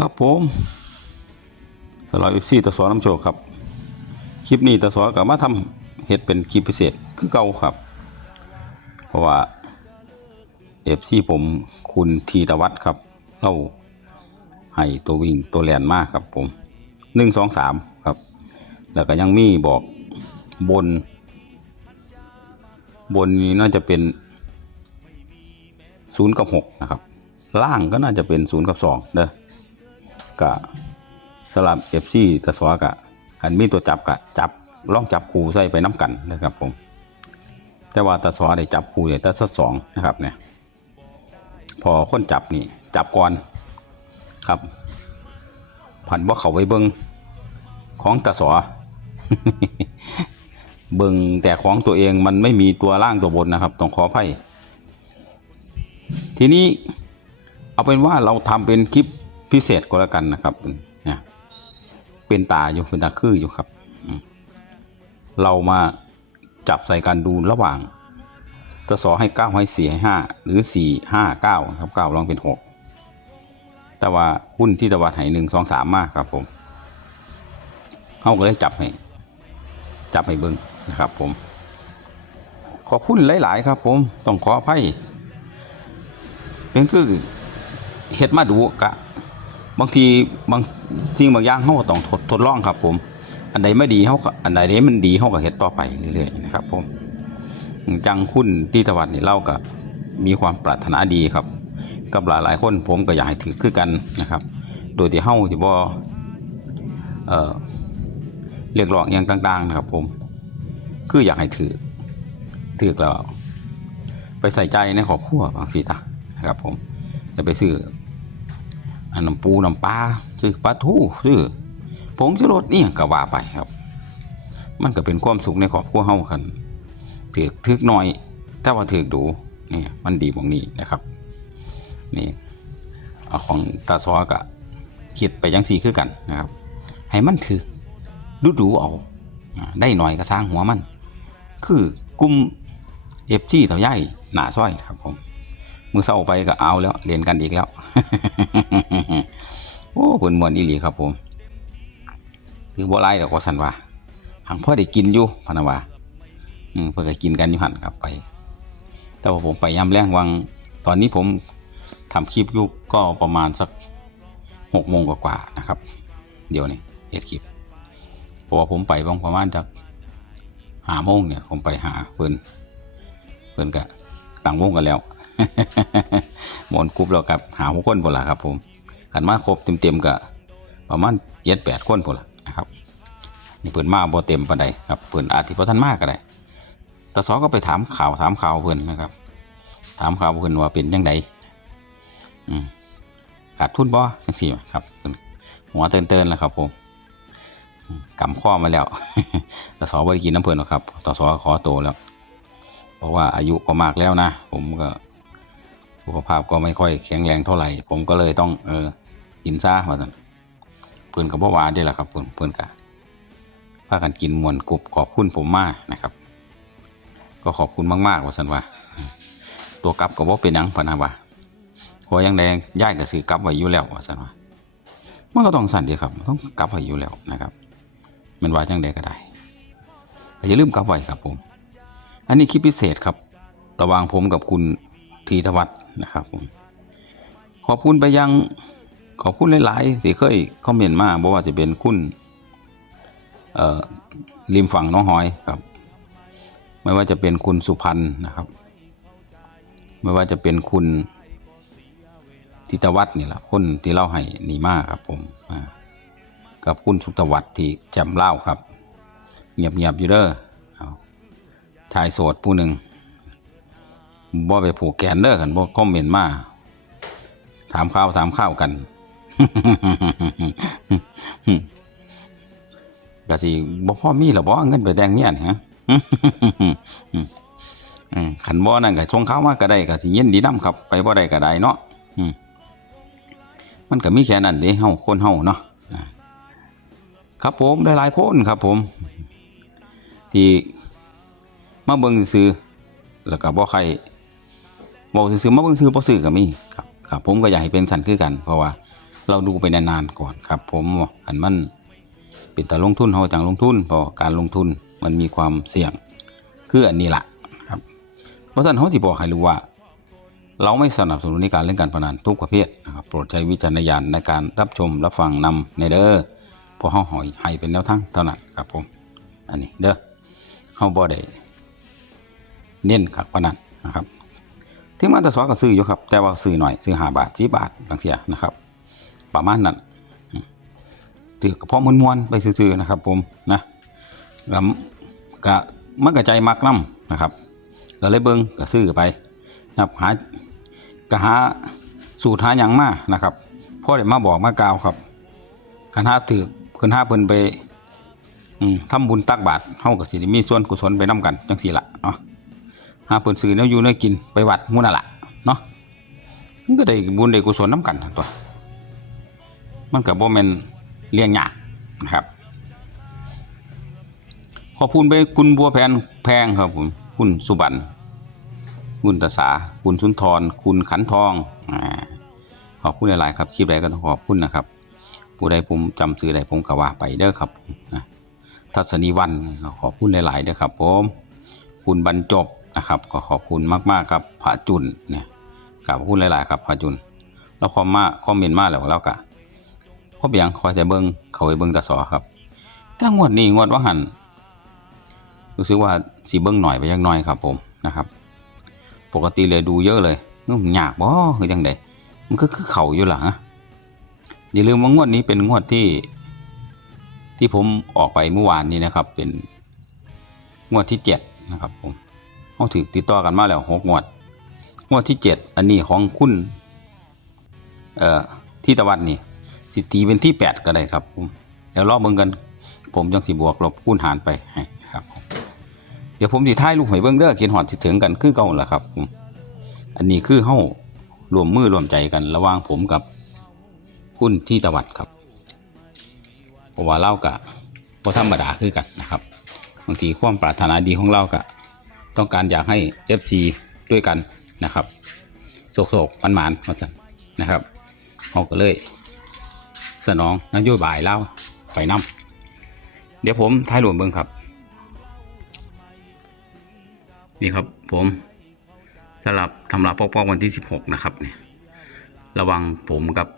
ครับผมสำหรับเอฟซีตะสอน้ำโชคครับ คลิปนี้ตะสอกับมาทำเห็ดเป็นคลิปพิเศษคือเก่าครับ เพราะว่าเอฟซีผมคุณทีตวัฒน์ครับเล่าให้ตัววิ่งตัวแลนมากครับผมหนึ่งสองสามครับ แล้วก็ยังมีบอกบน บนนี้น่าจะเป็นศูนย์กับหกนะครับ ล่างก็น่าจะเป็นศูนย์กับสองเด้อ กะสลับเอฟซีตะสวกะอันมีตัวจับกะจับล่องจับคูใส่ไปน้ำกันนะครับผม แต่ว่าตะสวได้จับคูเนี่ยตะสสองนะครับเนี่ยพอคนจับนี่จับก่อนครับผันว่าเขาไว้เบิงของตะสอเบิงแต่ของตัวเองมันไม่มีตัวล่างตัวบนนะครับต้องขออภัยทีนี้เอาเป็นว่าเราทำเป็นคลิป พิเศษก็แล้วกันนะครับเนี่ยเป็นตาอยู่เป็นตาคืออยู่ครับ เรามาจับใส่กันดูระหว่างตสอให้เก้าให้สี่ให้ห้าหรือสี่ห้าเก้าครับเก้าลองเป็นหกแต่ว่าหุ้นที่ตะวันให้หนึ่งสองสามมากครับผมเขาก็เลยจับให้จับให้เบิ้งนะครับ ผม ขอบคุณหลาย ๆ ครับผมต้องขออภัยเป็นคือเฮ็ดมาดูกะ บางทีบางสิ่งบางอย่างเขาก็ต้องทดทดลองครับผม อันใดไม่ดีเขาก็อันใดที่มันดีเขาก็เฮ็ดต่อไปเรื่อยๆนะครับผมจังคุณที่ตะวันนี่เล่าก็มีความปรารถนาดีครับ กับหลายๆคนผมก็อยากให้ถือคือกันนะครับ โดยที่เฮาที่บ่เอ่อเรียกร้องอย่างต่าง ๆ นะครับ ผม คืออยากให้ถือถือแล้วไปใส่ใจในครอบครัวบางสีตานะครับ ผมแล้วไปซื้อ นน้ำปูน้ำปลาซื้อปลาทูซื้อผงชูรสนี่ก็ว่าไปครับ มันก็เป็นความสุขในครอบครัวเฮาคันถือถือหน่อยแต่ว่าถือดูนี่มันดีตรงนี้นะครับ นี่เอาของตาซอกะคิดไปยังสีคือกันนะครับ ให้มันถือดูดูเอา ได้หน่อยก็สร้างหัวมัน คือกลุ่มเอฟจีเต่าใหญ่หนาซ้อยครับผม มือเศร้าไปก็เอาแล้วเรียนกันอีกแล้ว โอ้ผลมวนอีหลีครับผมถือบ่ไรดอกว่าสันว่าหังพ่อได้กินอยู่พนะว่าอืมเพื่อก็กินกันอยู่หันครับไป แต่ว่าผมไปย่ำแรงวัง ตอนนี้ผมทำคลิปอยู่ก็ประมาณสักหกโมงกว่าๆนะครับ เดี๋ยวนี้เอ็ดคลิปเพราะว่าผมไปบางประมาณจากหาโมงเนี่ยผมไปหาเพื่อนเพื่อนก็ต่างวงกันแล้ว หมอนกรุ๊ปแล้วกับหาหกคนพอละครับ ผมขันมาครบเต็มๆก็ประมาณเจ็ดแปดคนพอละนะครับนี่เพื่อนมาบ่เต็มปานใดครับเพื่อนอาจที่พอท่านมากก็ได้ต่สอก็ไปถามข่าวถามข่าวเพื่อนนะครับ ถามข่าวเพื่อนว่าเป็นยังไงอืมขาดทุนบ่จังสี่ครับหัวเตือนๆแล้วครับ ผมกำข้อมาแล้วตสอบริกินน้ำเพลินหรอกครับตสขอโตแล้ว เพราะว่าอายุก็มากแล้วนะ ผมก็ สุขภาพก็ไม่ค่อยแข็งแรงเท่าไหร่ ผมก็เลยต้องเออกินซ่าว่าซั่นเพื่อนกับพ่อวาได้แหละครับเพื่อนเพื่อนกะพากันกินมวนกรุบขอบคุณผมมากนะครับ ก็ขอบคุณมากๆว่าสันว่า ตัวกลับก็บ่เป็นหยังพะนะว่าขอยังแดงย้ายก็ซื้อกลับไว้อยู่แล้วว่าสันว่ามันก็ต้องสั่นดีครับ ต้องกลับไว้อยู่แล้วนะครับ มันว่าจังใดก็ได้อย่าลืมกลับไว้ครับผม อันนี้คลิปพิเศษครับ ระหว่างผมกับคุณ ธีธวัฒน์นะครับผมขอบคุณไปยังขอบคุณหลายๆที่เคยคอมเมนต์มาบอกว่าจะเป็นคุณเอ่อริมฝั่งน้องหอยครับ ไม่ว่าจะเป็นคุณสุพันธ์นะครับ ไม่ว่าจะเป็นคุณธิตวัฒน์นี่แหละคนที่เล่าให้นีมากครับผมกับคุณสุตวัฒน์ที่แจมเล่าครับเงียบๆอยู่เด้อชายโสดผู้หนึ่ง บ่ไปผูกแขนเด้อกันบ่คอมเมนต์มา ถามข้าวถามข้าวกันก็สิบ่พ่อมีหรอบ่เงินไปแต่งเมียนี่ฮะขันบ่นั่นก็ชงข้าวมาก็ได้ก็สิเยินดีนํครับ ไปบ่ได้ก็ได้เนาะมันก็มีแค่นั้นเด้เฮาคนเฮาเนาะครับผมหลายๆคนครับ ผม ที่มาเบิ่งซื่อแล้วก็บ่ใคร เว้าซื่อมาเบิ่งซื่อบ่ซื่อก็มีครับครับผมก็อยากให้เป็นสันคือกัน เพราะว่าเราดูไปนานๆก่อนครับ ผมอันมันเป็นแต่ลงทุนเฮาจังลงทุนเพราะการลงทุนมันมีความเสี่ยงคืออันนี้ล่ะครับเพราะฉะนั้นเฮาสิบอกให้รู้ว่า เราไม่สนับสนุนในการเล่นการพนันทุกประเภทนะครับโปรดใช้วิจารณญาณในการรับชมรับฟังนำในเด้อพราะเฮาหอยให้เป็นแนวทางเท่านั้นครับผมอันนี้เด้อเฮาบ่ได้เน้นขักพนันนะครับ ที่มาตรสอก็ซื้ออยู่ครับ แต่ว่าซื้อหน่อยซื้อหาบาท10บาทบางเทียนะครับ ประมาณนั้นถือก็พอมวนๆไปซื้อๆนะครับ ผมนะก็ก็มันก็ใจมักนํนะครับก็เลยเบิ่งก็ซื้อไปนะครับหาก็หาสูตรหาหยังมานะครับพ่อได้มาบอกมากล่าวครับคันหาถือคันหาเพิ่นไปทำบุญตักบาตรเฮาก็สิมีส่วนกุศลไปนํกันจังซี่ล่ะเนาะ หาเพิ่นซื้อแนวอยู่แนวกินไปวัดมู่นั่นล่ะเนาะมันก็ได้บุญได้กุศลนํกันทั้งตัว มันก็บ่แม่นเลี้ยงยากนะครับ ขอบคุณไปคุณบัวแพนแพงครับผมคุณสุบันคุณตาสา คุณสุนทร คุณขันทองอาขอบคุณหลายๆครับคลิปใดก็ต้องขอบคุณนะครับ ผู้ใดผมจำซื้อใดผมก็ว่าไปเด้อครับนะทัศนีวันขอบคุณหลายๆเด้อครับผม คุณบรรจบ นะครับ ก็ขอบคุณมากๆครับพระจุนเนี่ยขอบคุณหลายๆครับพระจุน แล้วคอมมาคอมเมนต์มาแล้วแล้วก็พอเบียงคอยจะเบิ้งเขาไปเบิ้งตาสอครับถ้างวดนี้งวดว่าหันรู้สึกว่าสีเบิ้งหน่อยไปยังน้อยครับ ผมนะครับ ปกติเลยดูเยอะเลยมันยากบ่คือจังไดมันก็คือเข่าอยู่หลังอย่าลืมว่างวดนี้เป็นงวดที่ ที่ผมออกไปเมื่อวานนี้นะครับ เป็นงวดที่เจ็ดนะครับผม เอาถือติดต่อกันมาแล้วหกงวด งวดที่เจ็ดอันนี้ของคุณเอ่อที่ตะวันนี่สิตีเป็นที่แปดก็ได้ครับผมเดี๋ยวรอบเบิ่งกัน ผมจังสิบวกลบคูณหารไปให้ครับเดี๋ยวผมสิท้ายลูกหอยเบิ้งเด้อกินหอดสิถึงกันคือเก่าแหละครับผมอันนี้คือเฮารวมมือรวมใจกัน ระหว่างผมกับคุณที่ตะวันครับเพราะว่าเล่ากะบ่ธรรมดาคือกันนะครับบางทีความปรารถนาดีของเรากะ ต้องการอยากให้ FC ด้วยกันนะครับโศกๆมันหมานมาสั่นนะครับเขาก็เลยสนองนโยบายเล่าไปนํเดี๋ยวผมท้ายรวมเบิ้งครับ นี่ครับผมสลับทำลาปอกปอกวันที่ 16 นะครับเนี่ยระวังผมกับ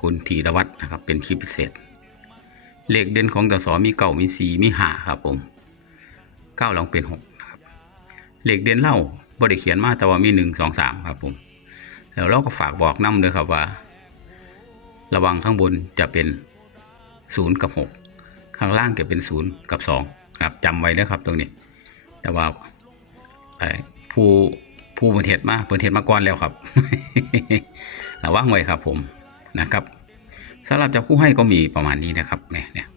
คุณธีตวัฒน์นะครับ เป็นคลิปพิเศษ เลขเด่นของตสอมีเก่ามีสีมีหาครับผมเก้าลองเป็นหก เลขเด่นเล่าบริเขียนมาแต่ว่ามีหนึ่งสองสามครับผมแล้วเราก็ฝากบอกน้ำเลยครับว่า ระวังข้างบนจะเป็นศูนย์กับหกข้างล่างจะเป็นศูนย์กับสองครับจำไว้นะครับตรงนี้ แต่ว่าผู้ผู้เปิดเหตุมาเปิดเหตุมาก่อนแล้วครับระวังไว้ครับผมนะครับสำหรับจับผู้ให้ก็มีประมาณนี้นะครับเนี่ยเนี่ย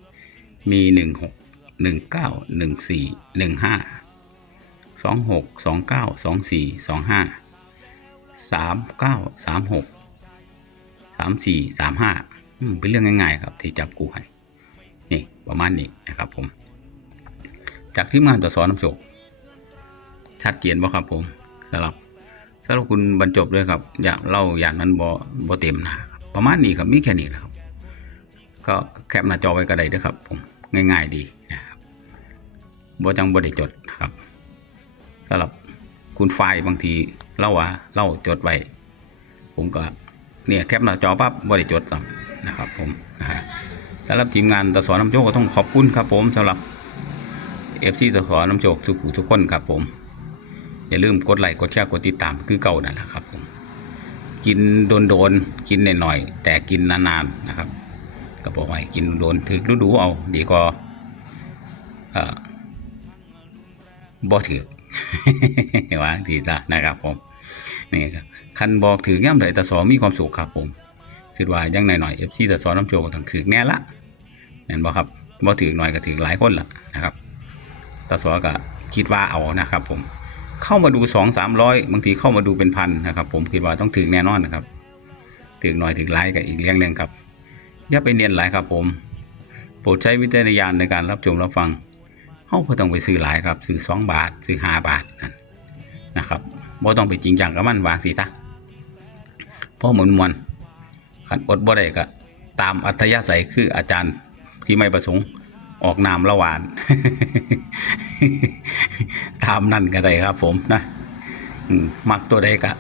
มีหนึ่งหกหนึ่งเก้าหนึ่งสี่หนึ่งห้า สองหกสองเก้าสองสี่สองห้าสามเก้าสามหกสามสี่สามห้าเป็นเรื่องง่ายๆครับที่จับกูให้นี่ประมาณนี้นะครับผม จากที่มาตัวสอนน้ำโชคชัดเจนบ่ครับผมสำหรับสำหรับคุณบรรจบด้วยครับ อยากเล่าอย่างนั้นบ่บ่เต็มนะประมาณนี้ครับมีแค่นี้และครับ ก็แคปหน้าจอไว้ก็ได้ด้วยครับ ผมง่าย ๆดีนะครับบ่จังบ่ได้จดนะครับ สำหรับคุณไฟล์บางทีเล่าว่าเล่าจดไว้ ผมก็เนี่ยแคปหน้าจอปั๊บบ่ได้จดซ้ำนะครับผมนะฮะสำหรับทีมงานตะสอนน้ำโชคก็ต้องขอบคุณครับผมสำหรับเอฟซีตะขอน้ำโชคทุกผู้ทุกคนครับผม อย่าลืมกดไลค์กดแชร์กดติดตามคือเก่านั่นแหละครับผมกินโดนโดนๆกินหน่อยๆแต่กินนานๆนะครับ ก็บอกไว้กินโดนถือดูดูๆเอา ดีกว่าอ่อบ่ถือ ว่าทีจ้ะนะครับผมนี่ครับคันบอกถือย่ำใดตะสอมีความสุขครับผมคือว่ายังหน่อยๆเอฟซีตะสอน้ำโชก็ต้องถือแน่ละเห็นบ่ครับบ่ถือหน่อยก็ถือหลายคนละนะครับตาสอก็คิดว่าเอานะครับผมเข้ามาดูสองสามร้อยบางทีเข้ามาดูเป็นพันนะครับ ผมคิดว่าต้องถึงแน่นอนนะครับถึงหน่อยถึงไลค์กับอีกเรื่องหนึ่งครับอย่าไปเนียนหลายครับผมโปรดใช้วิจารณญาณในการรับชมรับฟัง เขาไ่ต้องไปซื้อหลายครับซื้อสองบาทซื้อห้าบาทนั่นนะครับบ่ต้องไปจริงจังกับมันวางสีซะเพราะหมุนมวนขันอดบ่ได้ก็ตามอัธยาศัยคืออาจารย์ที่ไม่ประสงค์ออกนามละหวาน ตามนั่นก็ได้ครับ ผมนะมมักตัวใดก็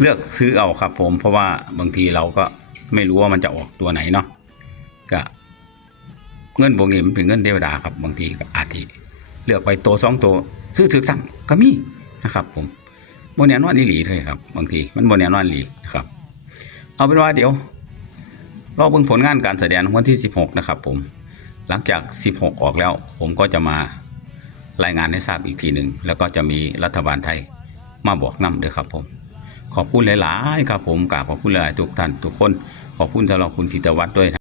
เลือกซื้อเอาครับ ผม เพราะว่าบางทีเราก็ไม่รู้ว่ามันจะออกตัวไหนเนาะก็ เงินพวกนี้มันเป็นเงินเทวดาครับบางทีก็อาจที่เลือกไปตัวสองตัวซื้อถือสั่งก็มีนะครับ ผมโมเนียนวันอีหลีเลยครับ บางทีมันโมเนียนวันอีหลีนะครับ เอาเป็นว่าเดี๋ยวรอเบิ่งผลงานการแสดงวันที่ 16 นะครับ ผมหลังจาก 16 ออกแล้ว ผมก็จะมารายงานให้ทราบอีกทีหนึ่งแล้วก็จะมีรัฐบาลไทยมาบอกนำด้วยครับ ผม ขอบคุณหลาย ๆ ครับผมกราบขอบคุณหลายๆทุกท่านทุกคน ขอบคุณสำหรับคุณธิตวัฒน์ด้วยนะ